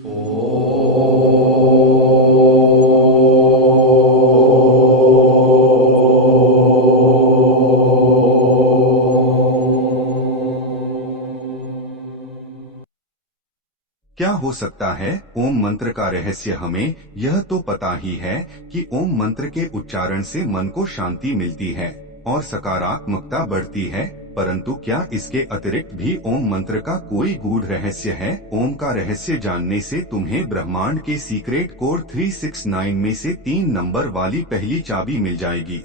क्या हो सकता है? ओम मंत्र का रहस्य हमें यह तो पता ही है कि ओम मंत्र के उच्चारण से मन को शांति मिलती है और सकारात्मकता बढ़ती है, परंतु क्या इसके अतिरिक्त भी ओम मंत्र का कोई गूढ़ रहस्य है? ओम का रहस्य जानने से तुम्हें ब्रह्मांड के सीक्रेट कोड 369 में से 3 नंबर वाली पहली चाबी मिल जाएगी,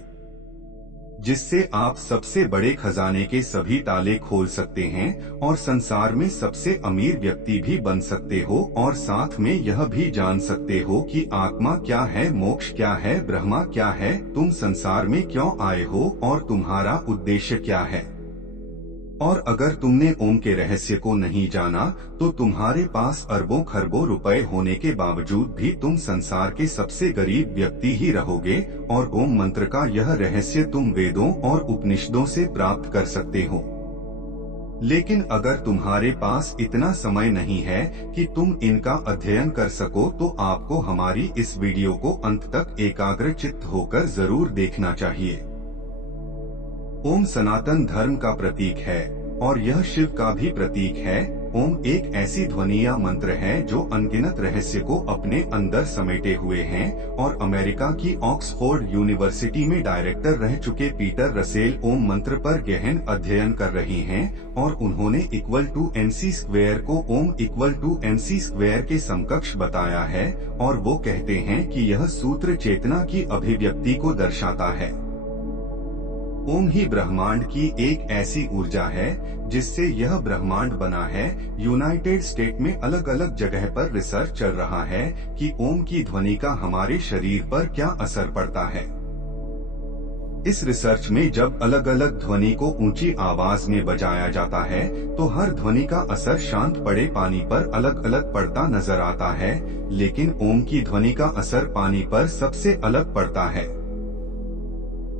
जिससे आप सबसे बड़े खजाने के सभी ताले खोल सकते हैं और संसार में सबसे अमीर व्यक्ति भी बन सकते हो, और साथ में यह भी जान सकते हो कि आत्मा क्या है, मोक्ष क्या है, ब्रह्मा क्या है, तुम संसार में क्यों आए हो और तुम्हारा उद्देश्य क्या है। और अगर तुमने ओम के रहस्य को नहीं जाना तो तुम्हारे पास अरबों खरबों रुपए होने के बावजूद भी तुम संसार के सबसे गरीब व्यक्ति ही रहोगे, और ओम मंत्र का यह रहस्य तुम वेदों और उपनिषदों से प्राप्त कर सकते हो। लेकिन अगर तुम्हारे पास इतना समय नहीं है कि तुम इनका अध्ययन कर सको तो आपको हमारी इस वीडियो को अंत तक एकाग्रचित्त होकर जरूर देखना चाहिए। ओम सनातन धर्म का प्रतीक है और यह शिव का भी प्रतीक है। ओम एक ऐसी ध्वनि या मंत्र है जो अनगिनत रहस्य को अपने अंदर समेटे हुए हैं, और अमेरिका की ऑक्सफोर्ड यूनिवर्सिटी में डायरेक्टर रह चुके पीटर रसेल ओम मंत्र पर गहन अध्ययन कर रहे हैं, और उन्होंने =MC² को ओम =MC² के समकक्ष बताया है, और वो कहते हैं कि यह सूत्र चेतना की अभिव्यक्ति को दर्शाता है। ओम ही ब्रह्मांड की एक ऐसी ऊर्जा है जिससे यह ब्रह्मांड बना है। यूनाइटेड स्टेट में अलग अलग जगह पर रिसर्च चल रहा है कि ओम की ध्वनि का हमारे शरीर पर क्या असर पड़ता है। इस रिसर्च में जब अलग अलग ध्वनि को ऊंची आवाज में बजाया जाता है तो हर ध्वनि का असर शांत पड़े पानी पर अलग अलग पड़ता नजर आता है, लेकिन ओम की ध्वनि का असर पानी पर सबसे अलग पड़ता है।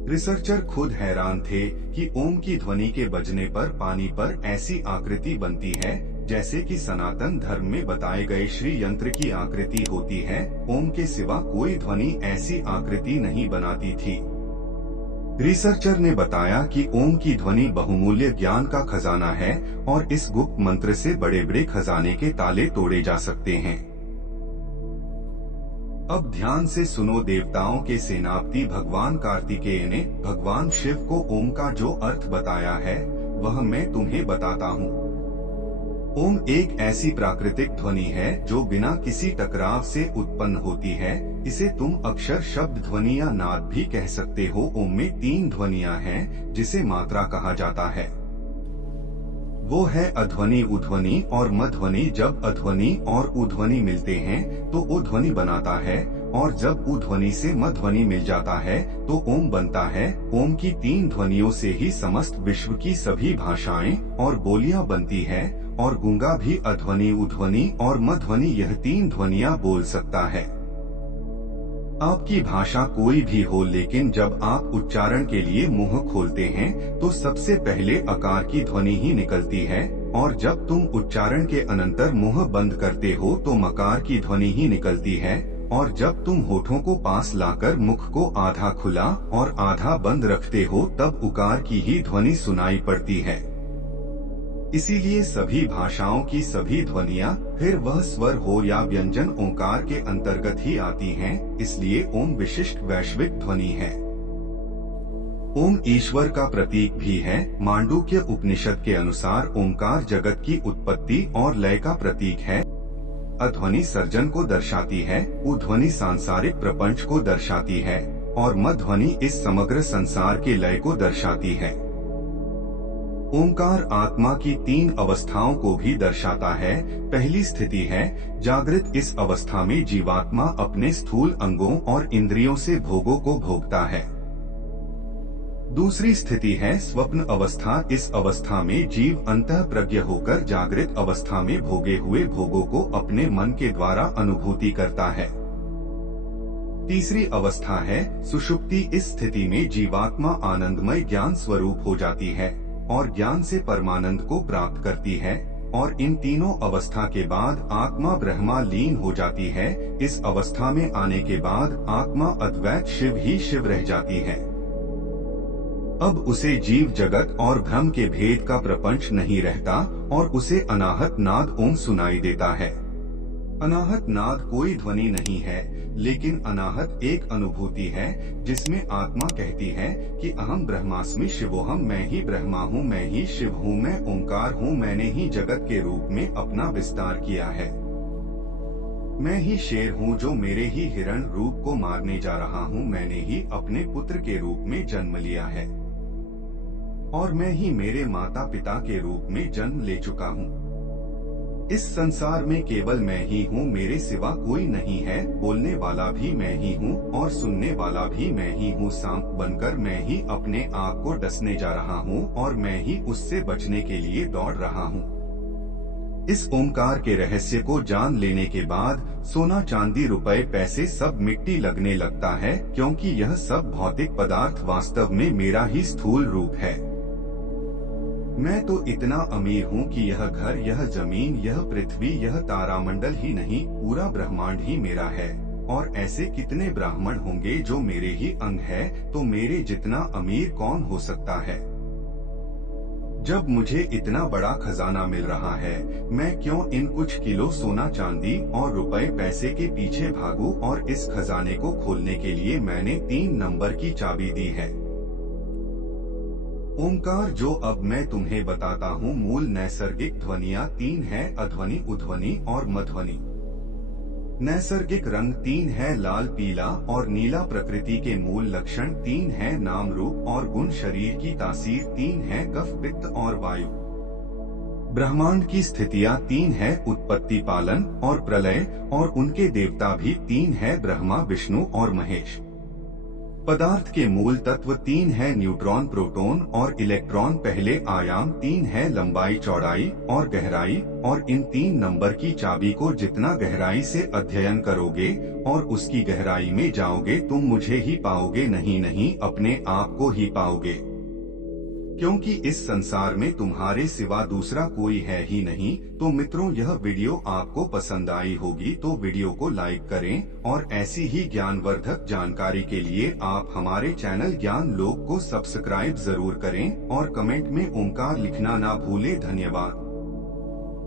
रिसर्चर खुद हैरान थे कि ओम की ध्वनि के बजने पर पानी पर ऐसी आकृति बनती है जैसे कि सनातन धर्म में बताए गए श्री यंत्र की आकृति होती है। ओम के सिवा कोई ध्वनि ऐसी आकृति नहीं बनाती थी। रिसर्चर ने बताया कि ओम की ध्वनि बहुमूल्य ज्ञान का खजाना है और इस गुप्त मंत्र से बड़े बड़े खजाने के ताले तोड़े जा सकते हैं। अब ध्यान से सुनो। देवताओं के सेनापति भगवान कार्तिकेय ने भगवान शिव को ओम का जो अर्थ बताया है वह मैं तुम्हें बताता हूँ। ओम एक ऐसी प्राकृतिक ध्वनि है जो बिना किसी टकराव से उत्पन्न होती है। इसे तुम अक्षर, शब्द, ध्वनि या नाद भी कह सकते हो। ओम में 3 ध्वनियां हैं जिसे मात्रा कहा जाता है। वो है अध्वनि, उध्वनि और मध्वनि। जब अध्वनि और उध्वनि मिलते हैं तो ओ ध्वनि बनाता है, और जब उध्वनि से मध्वनि मिल जाता है तो ओम बनता है। ओम की 3 ध्वनियों से ही समस्त विश्व की सभी भाषाएं और बोलियां बनती है, और गूंगा भी अध्वनि, उध्वनि और मध्वनि यह 3 ध्वनियां बोल सकता है। आपकी भाषा कोई भी हो, लेकिन जब आप उच्चारण के लिए मुंह खोलते हैं तो सबसे पहले अकार की ध्वनि ही निकलती है, और जब तुम उच्चारण के अनंतर मुंह बंद करते हो तो मकार की ध्वनि ही निकलती है, और जब तुम होठों को पास लाकर मुख को आधा खुला और आधा बंद रखते हो तब उकार की ही ध्वनि सुनाई पड़ती है। इसीलिए सभी भाषाओं की सभी ध्वनियां, फिर वह स्वर हो या व्यंजन, ओंकार के अंतर्गत ही आती हैं। इसलिए ओम विशिष्ट वैश्विक ध्वनि है। ओम ईश्वर का प्रतीक भी है। मांडुक्य उपनिषद के अनुसार ओंकार जगत की उत्पत्ति और लय का प्रतीक है। अध्वनि सर्जन को दर्शाती है, उध्वनि सांसारिक प्रपंच को दर्शाती है, और मध्वनि इस समग्र संसार के लय को दर्शाती है। ओंकार आत्मा की 3 अवस्थाओं को भी दर्शाता है। पहली स्थिति है जागृत। इस अवस्था में जीवात्मा अपने स्थूल अंगों और इंद्रियों से भोगों को भोगता है। दूसरी स्थिति है स्वप्न अवस्था। इस अवस्था में जीव अंतः प्रज्ञ होकर जागृत अवस्था में भोगे हुए भोगों को अपने मन के द्वारा अनुभूति करता है। तीसरी अवस्था है सुषुप्ति। इस स्थिति में जीवात्मा आनंदमय ज्ञान स्वरूप हो जाती है और ज्ञान से परमानंद को प्राप्त करती है। और इन तीनों अवस्था के बाद आत्मा ब्रह्मा लीन हो जाती है। इस अवस्था में आने के बाद आत्मा अद्वैत शिव ही शिव रह जाती है। अब उसे जीव जगत और भ्रम के भेद का प्रपंच नहीं रहता और उसे अनाहत नाद ओम सुनाई देता है। अनाहत नाद कोई ध्वनि नहीं है, लेकिन अनाहत एक अनुभूति है जिसमें आत्मा कहती है कि अहम ब्रह्मास्मि शिवोहम, मैं ही ब्रह्मा हूँ, मैं ही शिव हूँ, मैं ओंकार हूँ, मैंने ही जगत के रूप में अपना विस्तार किया है। मैं ही शेर हूँ जो मेरे ही हिरण रूप को मारने जा रहा हूँ, मैंने ही अपने पुत्र के रूप में जन्म लिया है और मैं ही मेरे माता पिता के रूप में जन्म ले चुका हूँ। इस संसार में केवल मैं ही हूँ, मेरे सिवा कोई नहीं है। बोलने वाला भी मैं ही हूँ और सुनने वाला भी मैं ही हूँ। सांप बनकर मैं ही अपने आप को डसने जा रहा हूँ और मैं ही उससे बचने के लिए दौड़ रहा हूँ। इस ओंकार के रहस्य को जान लेने के बाद सोना चांदी रुपए पैसे सब मिट्टी लगने लगता है, क्योंकि यह सब भौतिक पदार्थ वास्तव में मेरा ही स्थूल रूप है। मैं तो इतना अमीर हूँ कि यह घर, यह जमीन, यह पृथ्वी, यह तारामंडल ही नहीं, पूरा ब्रह्मांड ही मेरा है। और ऐसे कितने ब्राह्मण होंगे जो मेरे ही अंग है, तो मेरे जितना अमीर कौन हो सकता है। जब मुझे इतना बड़ा खजाना मिल रहा है, मैं क्यों इन कुछ किलो सोना चांदी और रुपए पैसे के पीछे भागूं। और इस खजाने को खोलने के लिए मैंने 3 नंबर की चाबी दी है। ओंकार जो अब मैं तुम्हें बताता हूँ, मूल नैसर्गिक ध्वनियाँ 3 है, अध्वनि, उध्वनि और मध्वनि। नैसर्गिक रंग 3 है, लाल, पीला और नीला। प्रकृति के मूल लक्षण 3 है, नाम, रूप और गुण। शरीर की तासीर 3 है, कफ, पित्त और वायु। ब्रह्मांड की स्थितियाँ 3 है, उत्पत्ति, पालन और प्रलय। और उनके देवता भी 3 है, ब्रह्मा, विष्णु और महेश। पदार्थ के मूल तत्व 3 है, न्यूट्रॉन, प्रोटॉन और इलेक्ट्रॉन। पहले आयाम 3 है, लंबाई, चौड़ाई और गहराई। और इन 3 नंबर की चाबी को जितना गहराई से अध्ययन करोगे और उसकी गहराई में जाओगे, तुम मुझे ही पाओगे, नहीं अपने आप को ही पाओगे। क्योंकि इस संसार में तुम्हारे सिवा दूसरा कोई है ही नहीं। तो मित्रों, यह वीडियो आपको पसंद आई होगी तो वीडियो को लाइक करें और ऐसी ही ज्ञानवर्धक जानकारी के लिए आप हमारे चैनल ज्ञान लोक को सब्सक्राइब जरूर करें और कमेंट में ओंकार लिखना ना भूलें। धन्यवाद।